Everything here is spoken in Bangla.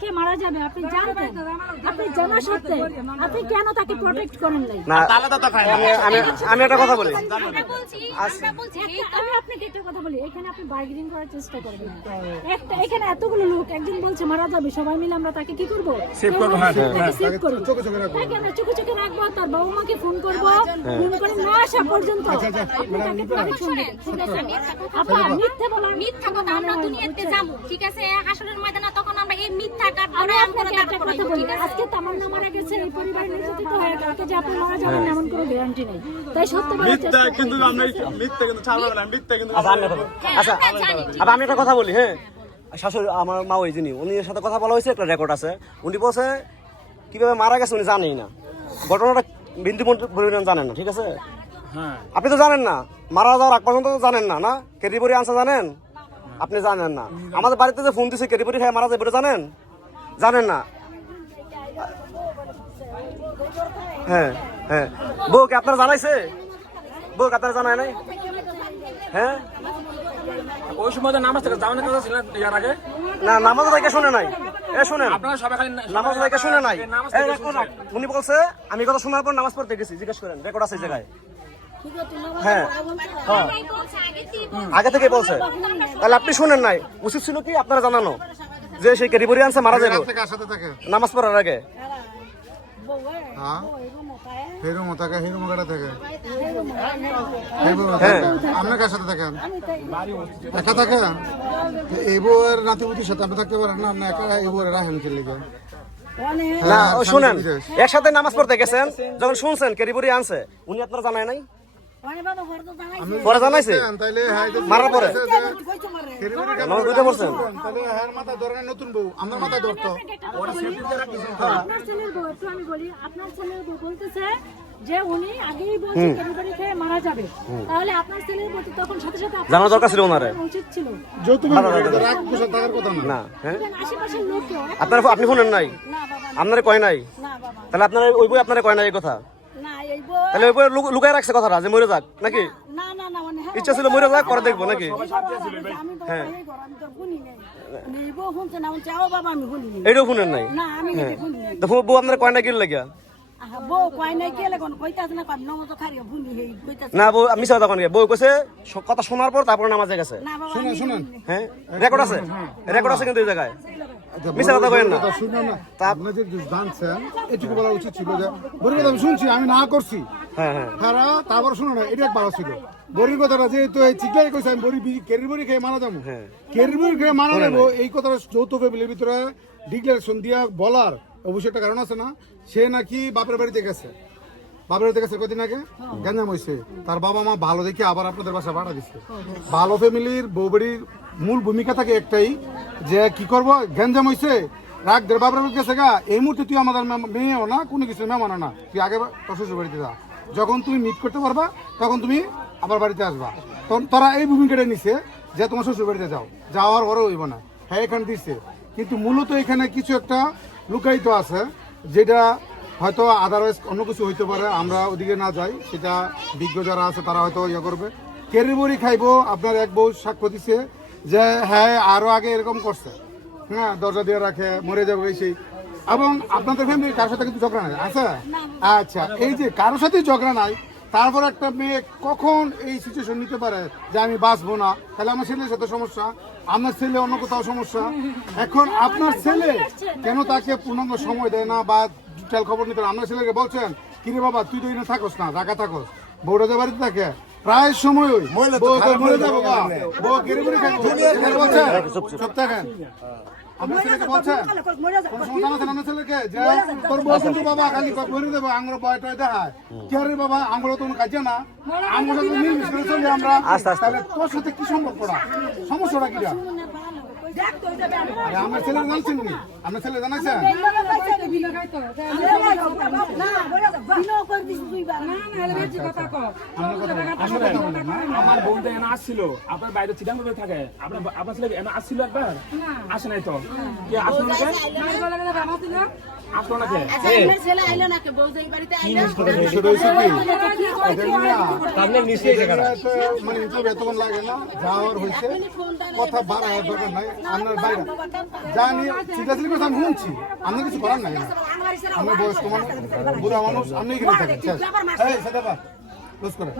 খেয়ে মারা যাবে আপনি জানতেন, আপনি জানা সত্ত্বে আপনি কেন তাকে প্রোটেক্ট করেন নাই? আমি একটা কথা বলি, আমি আপনাকে একটা কথা বলি, এখানে আপনি বার্গেনিং করার চেষ্টা করবেন। এখানে এতগুলো লোক, একজন বলছে মারা যাবে, সবাই মিলে আমরা তাকে কি করবো? সেভ করবো। চোখে চোখে রাখবো, তার বাবা মাকে ফোন করবো, ফোন করে না আসা পর্যন্ত আপনি তাকে প্রোটেকশন দিবেন। ঠিক আছে? আপনি মিথ্যে বলার মিথ্যা কথা আমরা দুনিয়াতে যাবো, ঠিক আছে? হাসরের ময়দানে তখন আমরা এই মিথ্যা কাটবো। আপনাকে একটা কথা বলি, আজকে তামান্না মারা গেছে, এই পরিবার নির্যাতিত হয়ে, কালকে যে আপনি মারা যাবেন এমন কোনো গ্যারান্টি নেই। তাই সত্য বলার চেষ্টা করুন। কিন্তু আমরা মিথ্যা কিন্তু ছাড়বো না, মিথ্যা কিন্তু আচ্ছা আমি একটা কথা বলি, হ্যাঁ শাশুড়ি আমার মা ওই যিনি উনির সাথে কথা বলা হয়েছে, একটা রেকর্ড আছে। উনি বলছে কিভাবে মারা গেছে উনি জানেই না, ঘটনাটা বিন্দু পরিমাণ জানেন না। ঠিক আছে, আপনি তো জানেন না, মারা যাওয়ার আগ পর্যন্ত তো জানেন না, না কেরিবরি আনসার জানেন? আপনি জানেন না। আমাদের বাড়িতে যে ফোন দিছে কেরিবরি খাই মারা যাবে জানেন? জানেন না। হ্যাঁ হ্যাঁ, বউকে আপনারা জানাইছে? বউকে আপনারা জানায় নাই? হ্যাঁ, ওই সময় নামাজ থেকে যাওয়ার কথা ছিল ইয়ার আগে না নামাজ থেকে শুনে নাই। এ শুনেন, আপনারা সবাই খালি নামাজ থেকে শুনে নাই। উনি বলছে আমি কথা শোনার পর নামাজ পড়তে গেছি, জিজ্ঞেস করেন, রেকর্ড আছে এই জায়গায়। হ্যাঁ আগে থেকে বলছে, তাহলে আপনি শুনেন নাই। উচিত ছিল কি আপনারা জানানো যে সেই ক্যারিবরি আনছে মারা যাবে নামাজ পড়ার আগে। আপনার কার সাথে থাকেন? একা থাকেন? এই বউয়ের নাতিপুতির সাথে আপনি থাকতে পারেন না? আপনি একা এই বউয়ের রাখেন কি লিগে? না শুনেন, একসাথে নামাজ পড়তে গেছেন, যখন শুনছেন ক্যারিবরি আনছে, উনি আপনারা জানায় নাই? পরে জানাইছে মারার পরে বলছেন মাথা ধরে নতুন বউ আমার মাথায় ধরতো। আপনার ছেলের বউ, একটু আমি বলি, আপনার ছেলের বউ বলতেছে যে উনি আগেই বলছে কেরিবরি খেয়ে মারা যাবে, তাহলে আপনার ছেলের প্রতি তখন সাথে সাথে জানা দরকার ছিল ওনারে, উচিত ছিল। থাকার কথা না। হ্যাঁ আশেপাশের লোকও আপনি শুনেন নাই, আপনারে কয় নাই? না বাবা, তাহলে আপনার ওই বই আপনারে কয় নাই এই কথা? না এই বউ, তাহলে ওই বই লুকায় রাখছে কথাটা যে মরে যাক নাকি? না না না, মানে ইচ্ছা ছিল মরে যাক, পরে দেখবো নাকি? আমি তো আমি তো শুনি নাই, এই বউ শুনছে না, বলছে ও বাবা আমি শুনি নাই। এইটাও শুনেন নাই? না আমি এটা শুনি নাই। তো বউ আপনার কয় না কি লাগিয়া? বউ কয় নাই কে লাগুন কইতাছ না, কম নমতো খারিয়া শুনি হেই কইতাছ না বউ আমি মিছা কথা বউ কইছে কথা শোনার পর তারপর নামাজে গেছে। না বাবা। শুনেন হ্যাঁ রেকর্ড আছে, রেকর্ড আছে কিন্তু এই জায়গায় মিছা কথা কইেন না। শুনেন না, আপনি যে জানছেন এটুকু বলা উচিত ছিল যে বড় কথা আমি শুনছি, আমি না করছি। হ্যাঁ হ্যাঁ হ্যাঁ তারপর শুনো না, এটা ভালো ছিল বড়ির কথাটা, যেহেতু এই চিকলাই কইছে আমি কেরিবরি খেয়ে মারা যাবো, কেরিবরি খেয়ে মারা যাবো, এই কথাটা যৌথ ফ্যামিলির ভিতরে ডিক্লারেশন দিয়া বলার অবশ্যই একটা কারণ আছে না? সে নাকি বাপের বাড়িতে গেছে, বাপের বাড়িতে গেছে কদিন আগে, গ্যাঞ্জাম হয়েছে, তার বাবা মা ভালো দেখে আবার আপনাদের বাসা ভাড়া দিচ্ছে। ভালো ফ্যামিলির বউ বাড়ির মূল ভূমিকা থাকে একটাই, যে কি করবো গ্যাঞ্জাম হয়েছে রাগ দের বাপের বাড়িতে গেছে গা, এই মুহূর্তে তুই আমাদের মেয়েও না, কোনো কিছু মেমানো না, তুই আগে তোর শ্বশুর বাড়িতে যা, যখন তুমি মিট করতে পারবা তখন তুমি আবার বাড়িতে আসবা। তোরা এই ভূমিকাটা নিছে যে তোমার শ্বশুর বাড়িতে যাও, যাওয়ার পরে হইব না, হ্যাঁ এখানে দিচ্ছে। কিন্তু মূলত এখানে কিছু একটা লুকায়িত আছে, যেটা হয়তো আদারওয়াইজ অন্য কিছু হইতে পারে, আমরা ওদিকে না যাই, সেটা বিজ্ঞ যারা আছে তারা হয়তো ইয়ে করবে। কেরিবরি খাইবো আপনার এক বউ সাক্ষ্য দিচ্ছে যে হ্যাঁ আরো আগে এরকম করছে, হ্যাঁ দরজা দিয়ে রাখে মরে যাবে সেই। এবং আপনাদের ফ্যামিলি কারোর সাথে কিন্তু ঝগড়া নাই আছে? আচ্ছা, এই যে কারোর সাথে ঝগড়া নাই, তারপর একটা মেয়ে কখন এই সিচুয়েশন নিতে পারে যে আমি বাঁচবো না, তাহলে আমার ছেলের সাথে সমস্যা, আমার ছেলে অন্য কোথাও সমস্যা। এখন আপনার ছেলে কেন তাকে পূর্ণাঙ্গ সময় দেয় না বা ডিটেল খবর নিতে? আপনার ছেলেকে বলছেন কিরে বাবা তুই তো এখানে থাকস না, ঢাকা থাকস, বউটা যে বাড়িতে থাকে প্রায় সময় মরে যাবো, বউ কেরিবরি বলছেন চুপ থাকেন। আপনার ছেলেকে বলছেন আপনার ছেলেকে যে তোর বউ কিন্তু বাবা খালি করে দেবো আঙুর বয় টয় দেখায়, কি রে বাবা আঙুর তো কাজে না, আঙুর সাথে মিলমিশ করে চলি আমরা, তাহলে তোর সাথে কি সম্পর্কটা, সমস্যাটা কিটা? আমার ছেলে জানছেন উনি, আপনার ছেলে জানাইছেন? আমার বোন তো এখানে আসছিল, আপনার বাইরে চিটাঙ্গ থাকে, আপনার ছেলে এখানে আসছিল একবার, আসে নাই তো কি আসলো না? আসলো না কে ছেলে আইলো না কে বউ যে এই বাড়িতে আইলো বিষয়টা হয়েছে কি সামনে নিচে মানে ইউটিউব এতক্ষণ লাগে না যাওয়ার হয়েছে কথা বাড়ায় দরকার নাই আপনার বাইরে জানি চিন্তাচিন্তা করে আমি শুনছি আপনার কিছু করার নাই আপনার বয়স্ক মানুষ বুড়া মানুষ আপনি এখানে থাকেন শেষ এই সেটা ক্লোজ করে